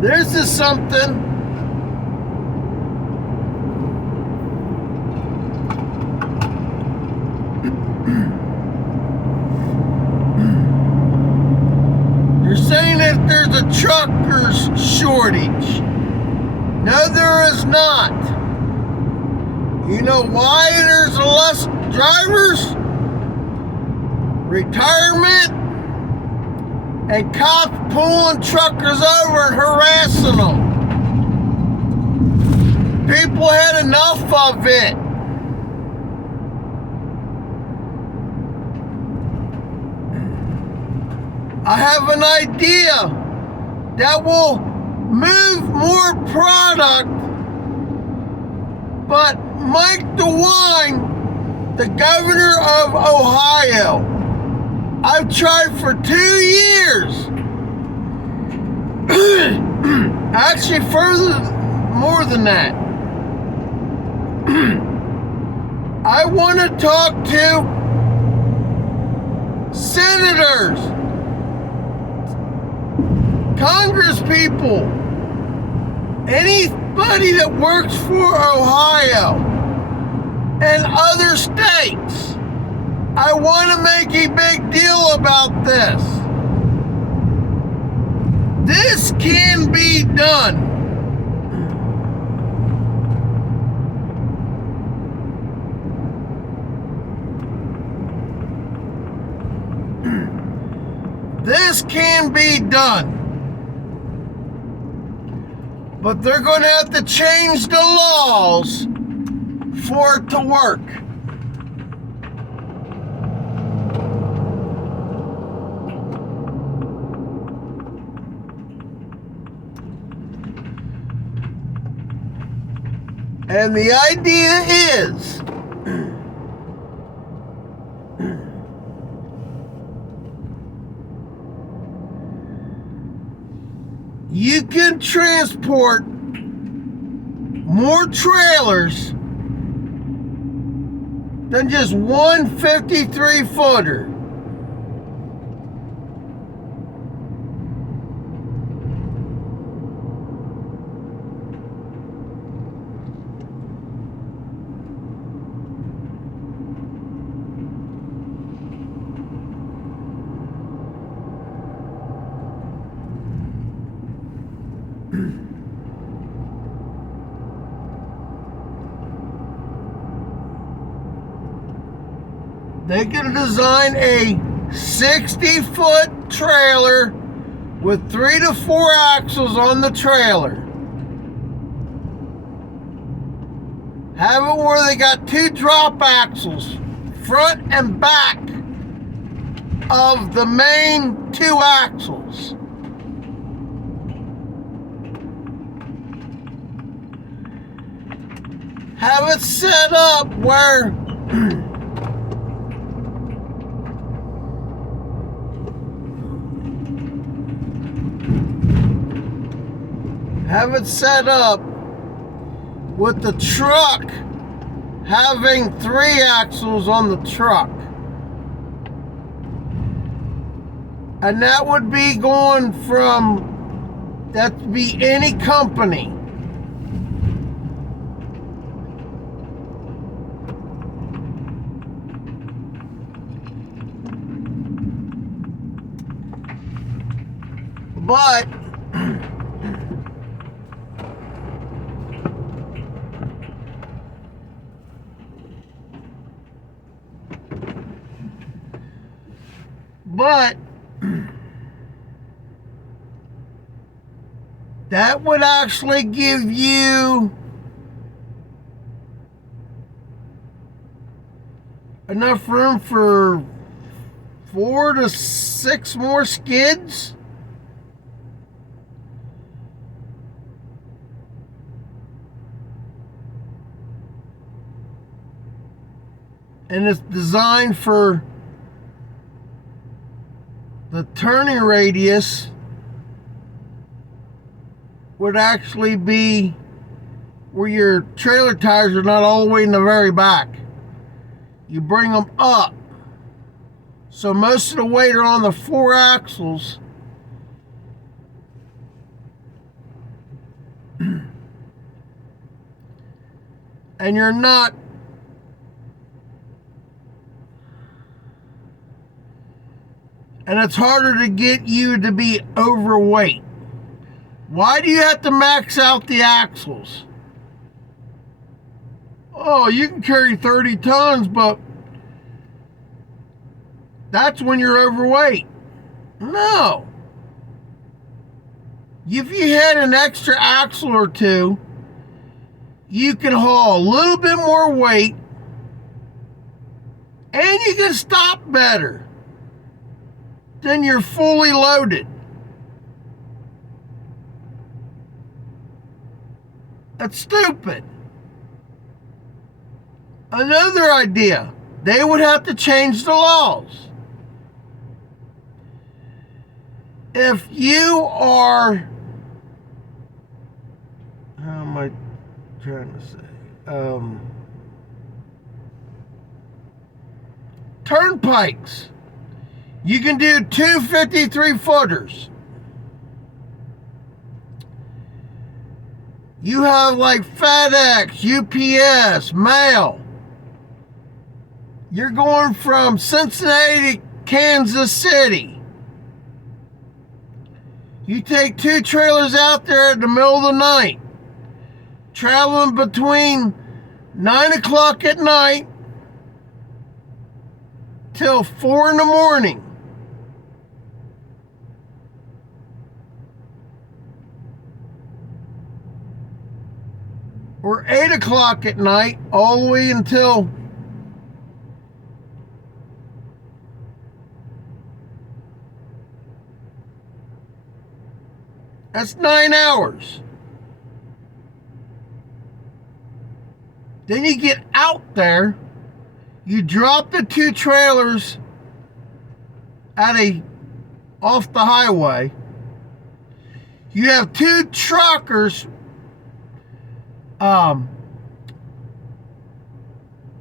This is something you're saying that there's a truckers shortage. No, there is not. You know why there's less drivers? Retirement and cops pulling truckers over and harassing them. People had enough of it. I have an idea that will move more product, but Mike DeWine, the governor of Ohio, I've tried for 2 years. Actually, more than that. I want to talk to senators, Congress people, anybody that works for Ohio and other states. I want to make a big deal about this. This can be done. This can be done. But they're going to have to change the laws for it to work. And the idea is you can transport more trailers than just one 53-footer. They can design a 60-foot trailer with 3 to 4 axles on the trailer. Have it where they got 2 drop axles, front and back of the main 2 axles. Have it set up where have it set up with the truck having 3 axles on the truck. And that would be going from, that'd be any company. But that would actually give you enough room for 4 to 6 more skids. And it's designed for the turning radius would actually be where your trailer tires are not all the way in the very back. You bring them up. So most of the weight are on the 4 axles. and you're not and it's harder to get you to be overweight. Why do you have to max out the axles? Oh, you can carry 30 tons, but that's when you're overweight. No. If you had an extra axle or two, you can haul a little bit more weight and you can stop better than you're fully loaded. That's stupid. Another idea, they would have to change the laws. If you are, how am I trying to say? Turnpikes. You can do 253 footers. You have like FedEx, UPS, mail. You're going from Cincinnati to Kansas City. You take 2 trailers out there in the middle of the night, traveling between 9 o'clock at night till 4 in the morning. Or 8 o'clock at night, all the way until that's 9 hours. Then you get out there, you drop the 2 trailers off the highway. You have 2 truckers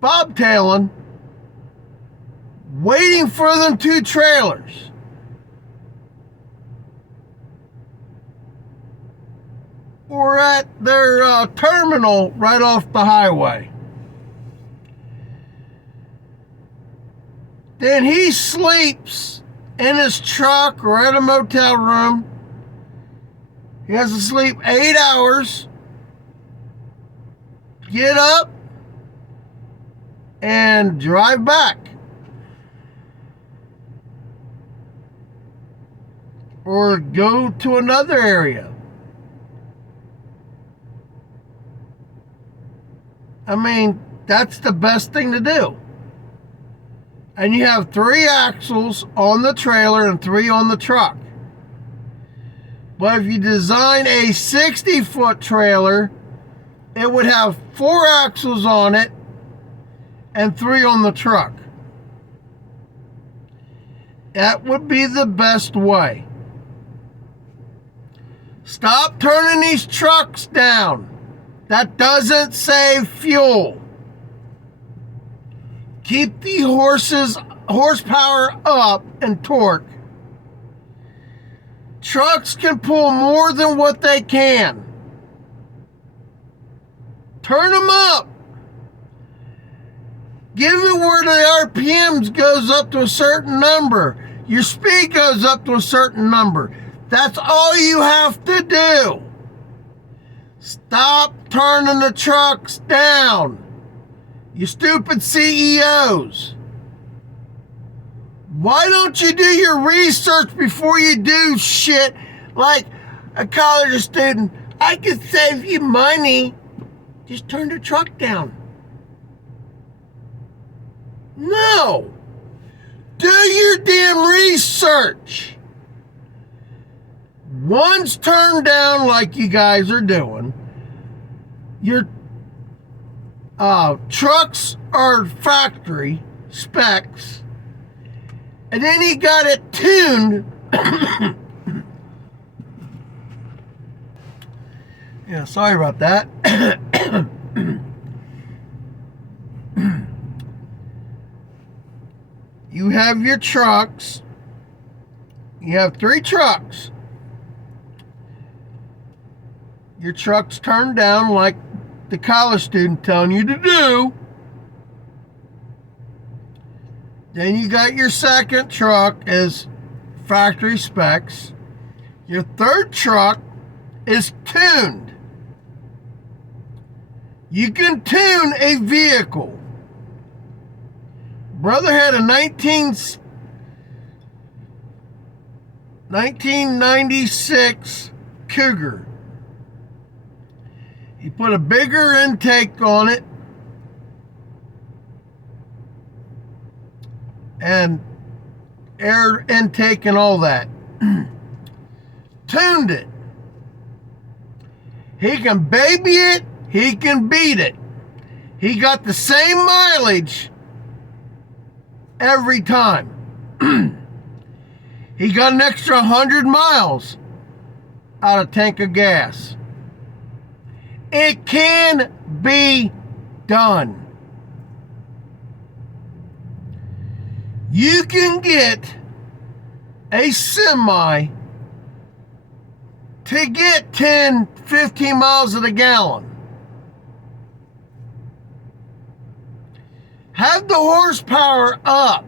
bobtailing, waiting for them 2 trailers. Or at their terminal right off the highway. Then he sleeps in his truck or at a motel room. He has to sleep 8 hours. Get up and drive back. Or go to another area. I mean, that's the best thing to do. And you have 3 axles on the trailer and 3 on the truck. But if you design a 60-foot trailer, it would have 4 axles on it and 3 on the truck. That would be the best way. Stop turning these trucks down. That doesn't save fuel. Keep the horsepower up and torque. Trucks can pull more than what they can. Turn them up. Give it where the RPMs goes up to a certain number. Your speed goes up to a certain number. That's all you have to do. Stop turning the trucks down. You stupid CEOs. Why don't you do your research before you do shit like a college student? I could save you money. Just turn the truck down. No. Do your damn research. Once turned down like you guys are doing, your trucks are factory specs, and then you got it tuned. Yeah, sorry about that. You have your trucks. You have 3 trucks. Your truck's turned down like the college student telling you to do. Then you got your second truck as factory specs. Your third truck is tuned. You can tune a vehicle. Brother had a 1996 Cougar. He put a bigger intake on it and air intake and all that. Tuned it. He can baby it, he can beat it. He got the same mileage every time. He got an extra 100 miles out of a tank of gas. It can be done. You can get a semi to get 10, 15 miles to the gallon. Have the horsepower up.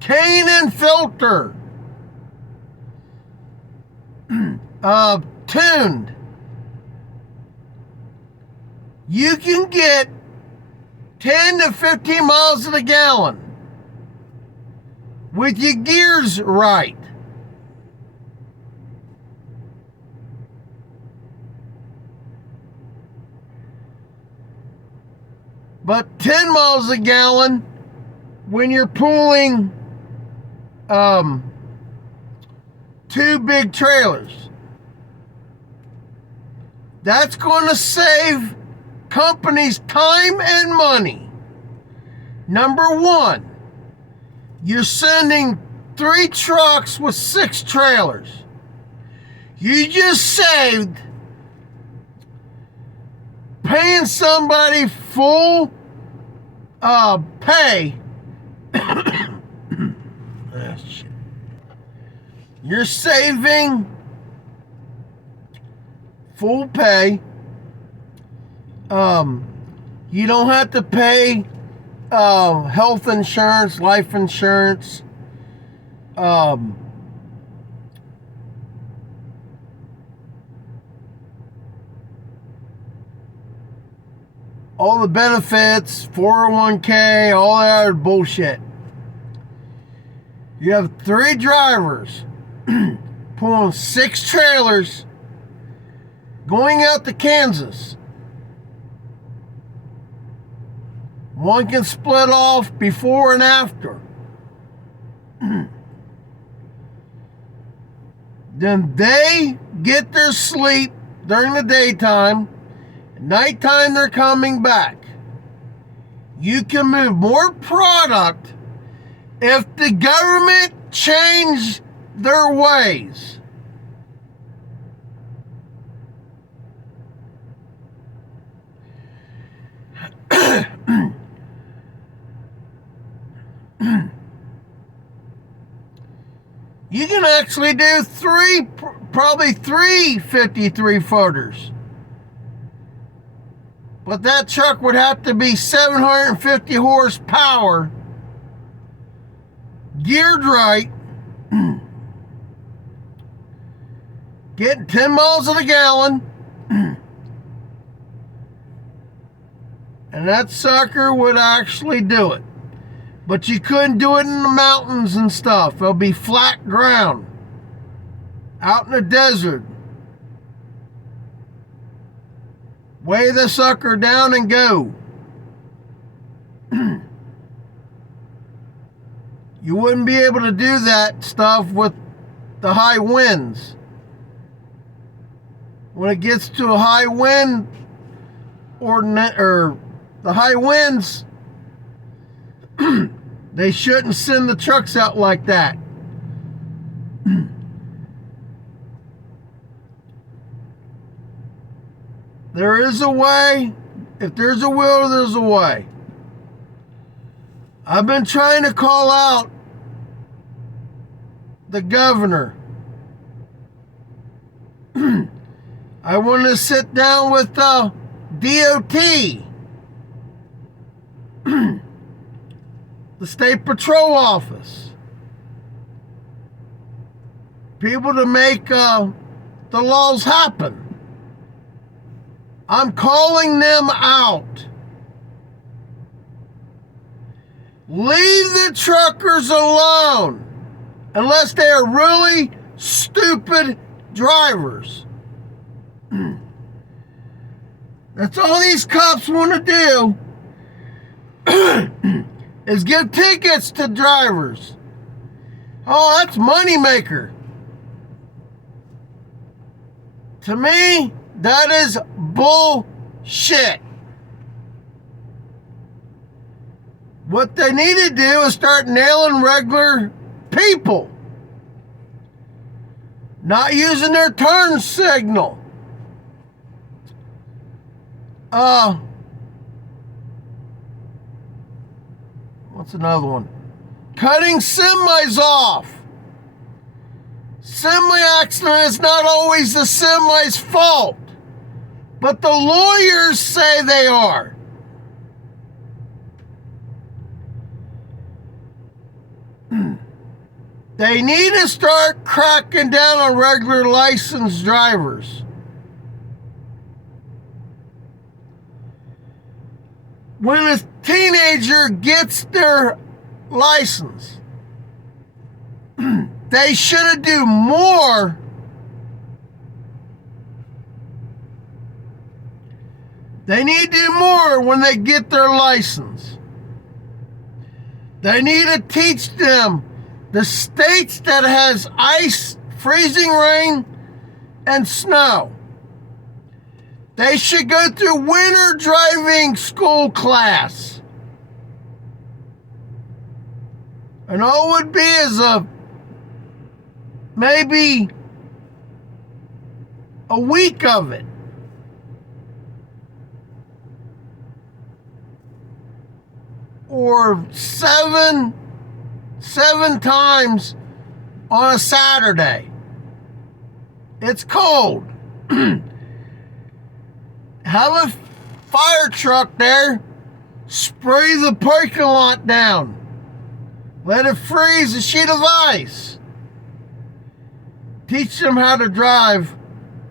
Cane and filter. Tuned. You can get 10 to 15 miles to the gallon with your gears right. But 10 miles a gallon when you're pulling two big trailers. That's going to save companies time and money. Number one, you're sending 3 trucks with 6 trailers. You just saved paying somebody full pay. You're saving full pay. You don't have to pay health insurance, life insurance, all the benefits, 401k, all that other bullshit. You have 3 drivers pulling 6 trailers going out to Kansas. One can split off before and after. Then they get their sleep during the daytime. At nighttime, they're coming back. You can move more product if the government changed their ways. You can actually do probably three 53 footers. But that truck would have to be 750 horsepower, geared right, getting 10 miles to the gallon, and that sucker would actually do it. But you couldn't do it in the mountains and stuff. It'll be flat ground, out in the desert. Weigh the sucker down and go. You wouldn't be able to do that stuff with the high winds. When it gets to a high wind or the high winds, they shouldn't send the trucks out like that. There is a way. If there's a will, there's a way. I've been trying to call out I I want to sit down with DOT, the State Patrol Office, people to make the laws happen. I'm calling them out. Leave the truckers alone unless they are really stupid drivers. That's all these cops want to do is give tickets to drivers. Oh, that's moneymaker. To me, that is bullshit. What they need to do is start nailing regular people. Not using their turn signal. What's another one? Cutting semis off. Semi accident is not always the semi's fault, but the lawyers say they are. They need to start cracking down on regular licensed drivers. When a teenager gets their license, they should do more They need to do more when they get their license. They need to teach them the states that has ice, freezing rain, and snow. They should go through winter driving school class. And all it would be is maybe a week of it. Or seven times on a Saturday. It's cold. Have a fire truck there. Spray the parking lot down. Let it freeze a sheet of ice. Teach them how to drive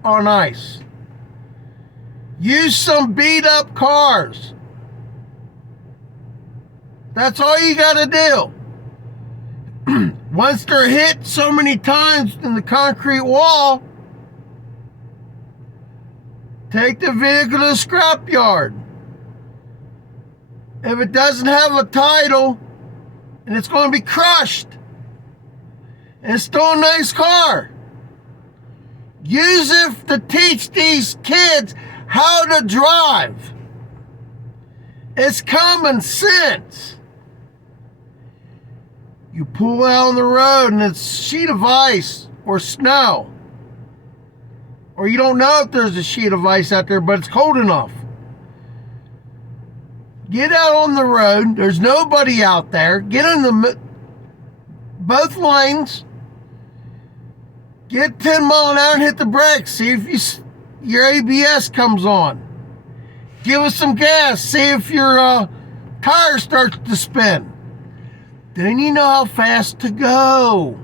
on ice. Use some beat up cars. That's all you got to do. Once they're hit so many times in the concrete wall, take the vehicle to the scrapyard. If it doesn't have a title, and it's going to be crushed, and it's still a nice car, use it to teach these kids how to drive. It's common sense. You pull out on the road and it's a sheet of ice or snow. Or you don't know if there's a sheet of ice out there, but it's cold enough. Get out on the road. There's nobody out there. Get in both lanes. Get 10 mile an hour and hit the brakes. See if your ABS comes on. Give us some gas. See if your tire starts to spin. Then you know how fast to go.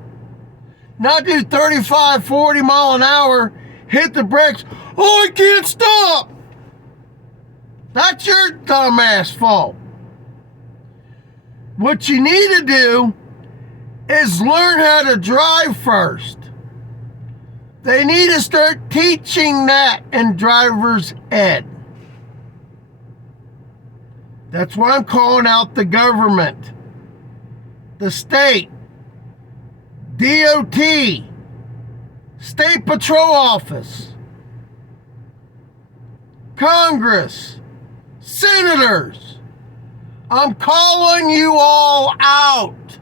Not do 35, 40 mile an hour, hit the brakes. Oh, I can't stop. That's your dumbass fault. What you need to do is learn how to drive first. They need to start teaching that in driver's ed. That's why I'm calling out the government, the state, DOT, State Patrol Office, Congress, senators. I'm calling you all out.